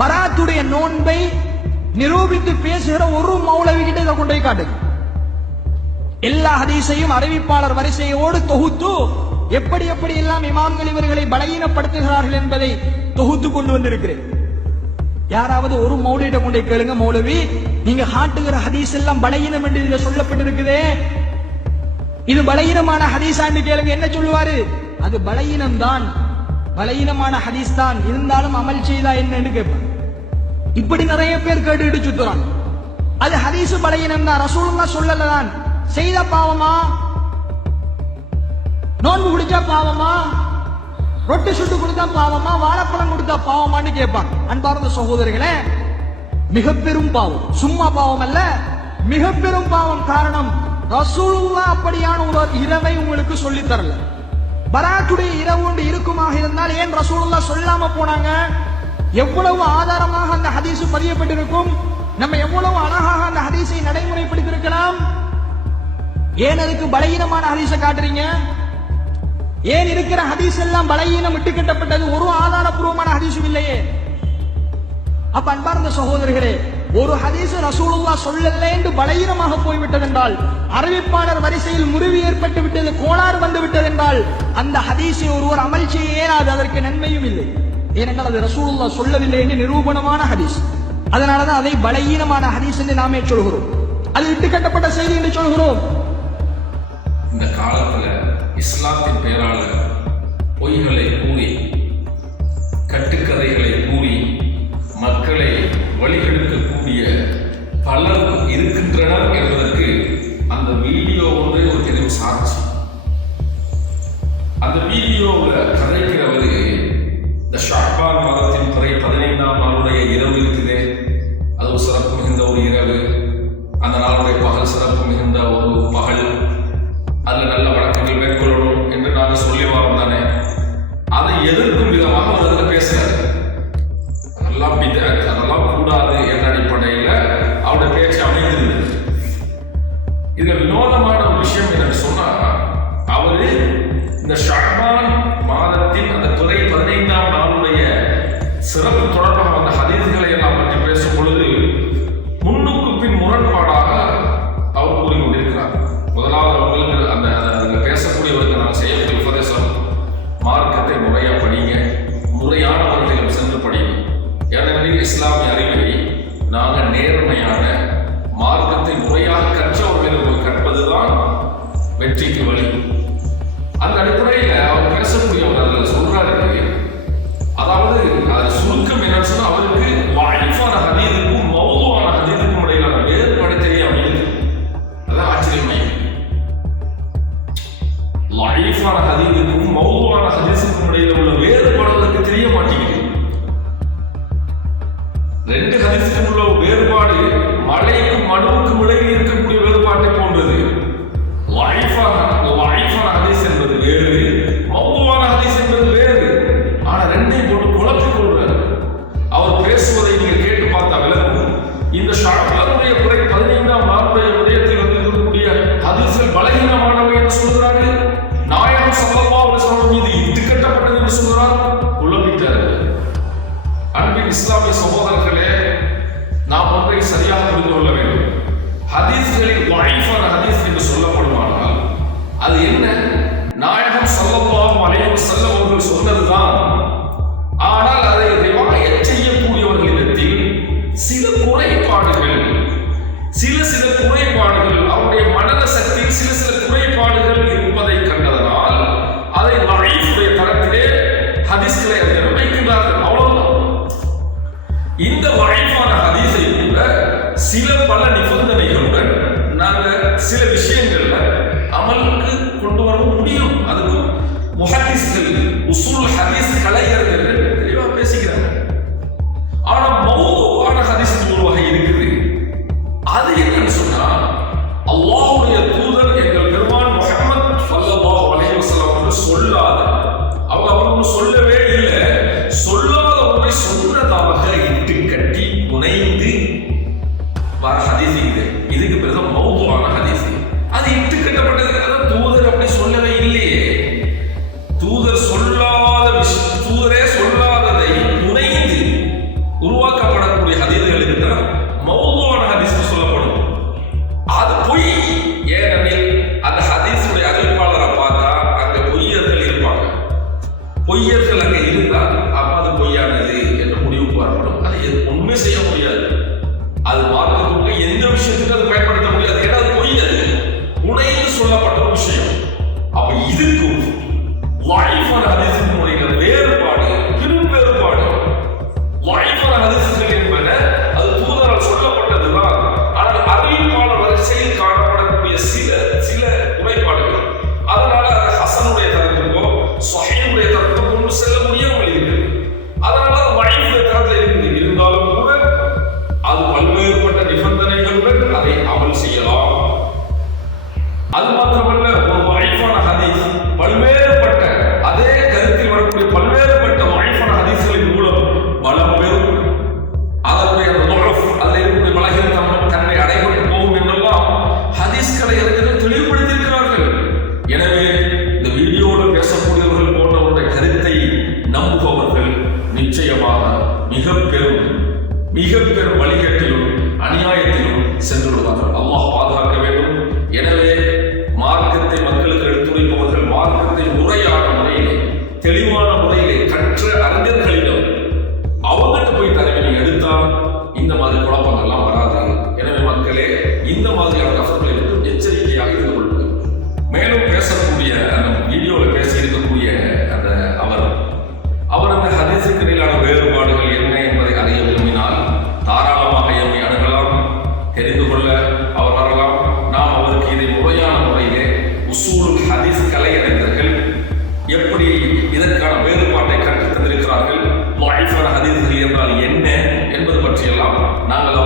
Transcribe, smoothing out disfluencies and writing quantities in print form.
பராத்துடைய நோன்பை நிரூபித்து பேசுகிற ஒரு மௌலவி கிட்ட இதை கொண்டு போய் காட்டுங்க. எல்லா ஹதீஸையும் அறிவிப்பாளர் வரிசையோடு தொகுத்து எப்படி எப்படி எல்லாம் இமாம்கள் இவர்களை பலகீனப்படுத்துகிறார்கள் என்பதை தொகுத்து கொண்டு வந்திருக்கிறேன். யாராவது ஒரு மௌலவியிட்ட கொண்டு கேளுங்க, மௌலவி நீங்க காட்டுகிற ஹதீஸ் எல்லாம் பலகீனம் என்று இதுல சொல்லப்பட்டிருக்குதே, இது பலகீனமான ஹதீஸான்னு கேளுங்க. என்ன சொல்லுவாரு? அது பலகீனம் தான், பலகீனமான ஹதீஸ் தான், இருந்தாலும் அமல் செய்தா என்னன்னு கேட்பாங்க. இப்படி நிறைய பேர் கேட்டுட்டு சுத்துறாங்க. அது ஹதீஸ் பலகீனம் தான், ரசூலுல்லாஹ் சொல்லலதான், செய்த பாவமா, நோன்பு குடிச்சா பாவமா, ரொட்டி சுட்டு கொடுத்தா பாவமா, வாழைப்பழம் கொடுத்தா பாவமான்னு கேட்பாங்க. அன்பார்ந்த சகோதரர்களே, மிக பெரும் பாவம், சும்மா பாவம் அல்ல, மிக பெரும் பாவம். காரணம், ரசூலுல்லாஹ் அப்படியான ஒரு இரவை உங்களுக்கு சொல்லி தரல. பராத்துடைய இரவு ஒன்று இருக்குமாக இருந்தால் ஏன் ரசூலுல்லாஹ் சொல்லாம போனாங்க? எவ்வளவு ஆதாரமாக அந்த ஹதீஸ் பதியப்பட்டிருக்கும், நம்ம எவ்வளவு அழகாக அந்த ஹதீஸை நடைமுறைப்படுத்தியிருக்கலாம். ஏன் அதுக்கு பலகீனமான ஹதீஸை காட்டுறீங்க? ஏன் இருக்கிற ஹதீஸ் எல்லாம் பலகீனம் விட்டு கட்டப்பட்டது? ஒரு ஆதாரபூர்வமான ஹதீஸும் இல்லையே. அப்ப அன்பார்ந்த சகோதரர்களே, ஒரு ஹதீஸ் ரசூலுல்லாஹ் சொல்லல என்று பலகீனமாக போய்விட்டது என்றால், அறிவிப்பாளர் வரிசையில் முறிவு ஏற்பட்டு விட்டது, கோளாறு வந்து விட்டது என்றால், அந்த ஹதீஸை ஒருவர் அமல் செய்ய இயலாது, அதற்கு நன்மையும் இல்லை. ஏனென்றால் அது ரசூலுல்லாஹ் சொல்லவில்லை என்று நிரூபணமான ஹதீஸ். அதனாலதான் அதை பலகீனமான ஹதீஸ் என்று நாமே சொல்கிறோம், அது விட்டு கட்டப்பட்ட செய்தி என்று சொல்கிறோம். இந்த காலத்துல இஸ்லாத்தின் பெயரால பொய்களை கூறி, கட்டுக்கதைகளை கூறி மக்களை வழிகெடுக்கக்கூடிய பலர் இருக்கின்றனர் என்பதற்கு அந்த வீடியோ ஒன்று ஒரு பெரும் சாட்சி. அந்த வீடியோவில் கதைக்கிறவர் இந்த ஷாபான் மாதத்தின் பிறை 15ஆம் நாளுடைய இரவு இருக்குதே, அது ஒரு சிறப்பு மிகுந்த ஒரு இரவு. அந்த நாளுடைய பகல் சிறப்பு மிகுந்த ஒரு பகல், அதில் நல்ல வழக்கங்கள் மேற்கொள்ளணும் என்று நாங்கள் சொல்லி வரோம் தானே. அதை எதிர்க்கும் விதமாக அவர் அதில் பேசுறாரு. அதெல்லாம் பிதஅத், அதெல்லாம் கூடாது என்ற அடிப்படையில் அவருடைய பேச்சு அமைந்திருந்தது. இதில் வினோதமான ஒரு விஷயம் என்னன்னு சொன்னா, அவரு இந்த ஷஅபான் மாதத்தின் அந்த துறை 15ஆம் நாளுடைய சிறப்பு தொடர்பாக அந்த ஹதீஸ்களை எல்லாம் பற்றி பேசும் பொழுது முன்னுக்கு பின் முரண்பாடாக அவர் கூறிக்கொண்டிருக்கிறார். முதலாவது அவங்களுக்கு அந்த பேசக்கூடியவருக்கு நான் செய்யக்கூடிய உபதேசம், மார்க்கத்தை முறையாக படிங்க, முறையான முறைகளில் சென்று படிங்க. ஏனெனில் இஸ்லாமிய அறிவை நாங்கள் நேர்மையான மார்க்கத்தை முறையாக கற்றவர்கள் கற்பதுதான் வெற்றிக்கு வழி. அந்த அடிப்படையில் அவர் பேசக்கூடியவர் அதில் சொல்றாரு, அதாவது அது சுருக்கம் என்னன்னு சொன்னா, அவருக்கு வாய்ஃபான ஹதீஸுக்கும் மௌதுவான ஹதீஸுக்கும் இடையிலான வேறுபாடு தெரியாம இருக்கு. அதான் ஆச்சரியமாய், வாய்ஃபான ஹதீஸுக்கும் மௌதுவான ஹதீஸுக்கும் இடையில உள்ள வேறுபாடு அவருக்கு தெரிய மாட்டேங்குது. ரெண்டு ஹதீஸுக்கும் உள்ள வேறுபாடு மலைக்கும் மடுவுக்கும் இடையில் இருக்கக்கூடிய வேறுபாட்டை போன்றது. வாய்ஃபான ஹதீஸ் என்பது வேறு, மௌதுவான ஹதீஸ் என்பது வேறு. ஆனா ரெண்டையும் போட்டு குழப்பிக் கொள்றாரு. அவர் பேசுவதை நீங்க கேட்டு பார்த்தா விளக்கும். இந்த ஷஅபானுடைய பிறை 15ஆம் நாளுடைய விடயத்தில் இருக்கக்கூடிய ஹதீஸ்கள் பலகீனமானவை என்று சொல்கிறார்கள். நாயகம் ஸல்லல்லாஹு அலைஹி வஸல்லம் மீது இட்டுக்கட்டப்பட்டது என்று சொல்கிறார். குழப்பிட்டார்கள். அன்பின் இஸ்லாமிய சகோதரர்களே, நாம் ஒன்றை சரியாக புரிந்து கொள்ள வேண்டும். ஹதீஸ்களில் வாய்ஃபான ஹதீஸ் என்று சொல்லப்படுமானால் அது என்ன? நாயகம் ஸல்லல்லாஹு அலைஹி வஸல்லம் அவர்கள் சொன்னதுதான். ஆனால் அதை ரிவாயத் செய்யக்கூடியவர்களிடத்தில் சில குறைபாடுகள், சில குறைபாடுகள், அவருடைய மனத சக்தியில் சில குறைபாடுகள் இருப்பதை கண்டதனால் அதை வாய்ஃபுடைய தரத்திலே ஹதீஸ்களை வைக்கிறார்கள். அவ்வளவுதான். இந்த வாய்ஃபான ஹதீஸை கூட சில பல நிபந்தனைகளுடன் நாங்கள் சில விஷயங்கள்ல அமலுக்கு கொண்டு வர முடியும். அதுக்கு முஹத்திஸ்கள், உசூல் ஹதீஸ் கலைஞர்கள் தெளிவா பேசிக்கிறாங்க. ஆனா மௌதுவான ஹதீஸ் ஒரு வகை இருக்குது. அது என்னன்னு சொன்னா, அல்லாஹ்வுடைய தூதர் எங்கள் பெருமான் முஹம்மது ஸல்லல்லாஹு அலைஹி வஸல்லம் அவர்கள் சொல்லாத, அவங்க சொல்லவே இல்லை, சொல்லாத ஒன்றை சொன்னதாக இட்டு கட்டி புனைந்து வர ஹதீஸ் இது. இதுக்கு பிறகு மௌதுவான ஹதீஸ். அது இட்டு கட்டப்பட்டதுக்காக தூதர் அப்படி சொல்லவே இல்லையே. தூதரே சொல்லாததை புனைந்து உருவாக்க ஒண்ணுமே செய்ய முடியாது. அது மார்க்கத்துக்கு எந்த விஷயத்துக்கு அது பயன்படுத்த முடியாது. ஏன்னா அது பொய், அது உடைந்து சொல்லப்பட்ட ஒரு விஷயம். அப்ப இதுக்கும் லைஃபான ஹதீஸினுடைய வேறுபாடு, பெரும் வேறுபாடு. லைஃபான ஹதீஸ்கள் என்பன அது தூதரால் சொல்லப்பட்டதுதான். ஆனால் அறிவிப்பாளர் வரிசையில் காணப்படக்கூடிய சில குறைபாடுகள், அதனால ஹசனுடைய தரத்துக்கோ ஸஹீஹுடைய தரத்துக்கோ கொண்டு செல்ல முடியாமல் இருக்குது. அதனால லைஃபுடைய தரத்தில் இருக்குது. இருந்தாலும் கூட அது பல்வேறுபட்ட நிபந்தனைகளுடன் அதை அமல் செய்யலாம். அது மாத்திரமல்ல, ஒரு லைஃபான ஹதீஸ் பல்வேறுபட்ட அதே கருத்தில் வரக்கூடிய பல்வேறுபட்ட லைஃபான ஹதீஸ்களின் மூலம் பலம் பெறும். அதனுடைய அதில் இருக்கக்கூடிய பலகீனம் தன்னை அடைபட்டு போகும் என்றெல்லாம் ஹதீஸ்களை அறிஞர்கள் தெளிவுபடுத்தியிருக்கிறார்கள். எனவே இந்த வீடியோவில் பேசக்கூடியவர்கள் போன்றவருடைய கருத்தை நம்புபவர்கள் நிச்சயமாக மிக பெரும் வழிகேட்டிலும் அநியாயத்திலும் சென்று விடுவார்கள். அல்லாஹ் பாதுகாக்க வேண்டும். எனவே மார்க்கத்தை மக்களுக்கு எடுத்துரைப்பவர்கள் மார்க்கத்தை முறையான முறையிலே, தெளிவான முறையிலே கற்ற அறிஞர்களிடம் அவங்ககிட்ட போய் தரவினை எடுத்தால் இந்த மாதிரி குழப்பங்கள்லாம் வராது. எனவே மக்களே, இந்த மாதிரியான நபர்களை விட்டு எச்சரிக்கையாக இருந்து கொள்வது. மேலும் பேசக்கூடிய அந்த வீடியோவில் பேசி இருக்கக்கூடிய அவர் அந்த ஹதீஸுக்கு இடையிலான வேறுபாடுகள் என்ன என்பதை அறிய விரும்பினால் தாராளமாக எம்மை அணுகலாம், தெரிந்து கொள்ள அவர் வரலாம். நாம் அவருக்கு இதை முறையான முறையிலே உசூலுல் ஹதீஸ் கலை அறிஞர்கள் எப்படி இதற்கான வேறுபாட்டை கற்றுத் தந்திருக்கிறார்கள், லைஃபான ஹதீஸ்கள் என்றால் என்ன என்பது பற்றியெல்லாம் நாங்கள்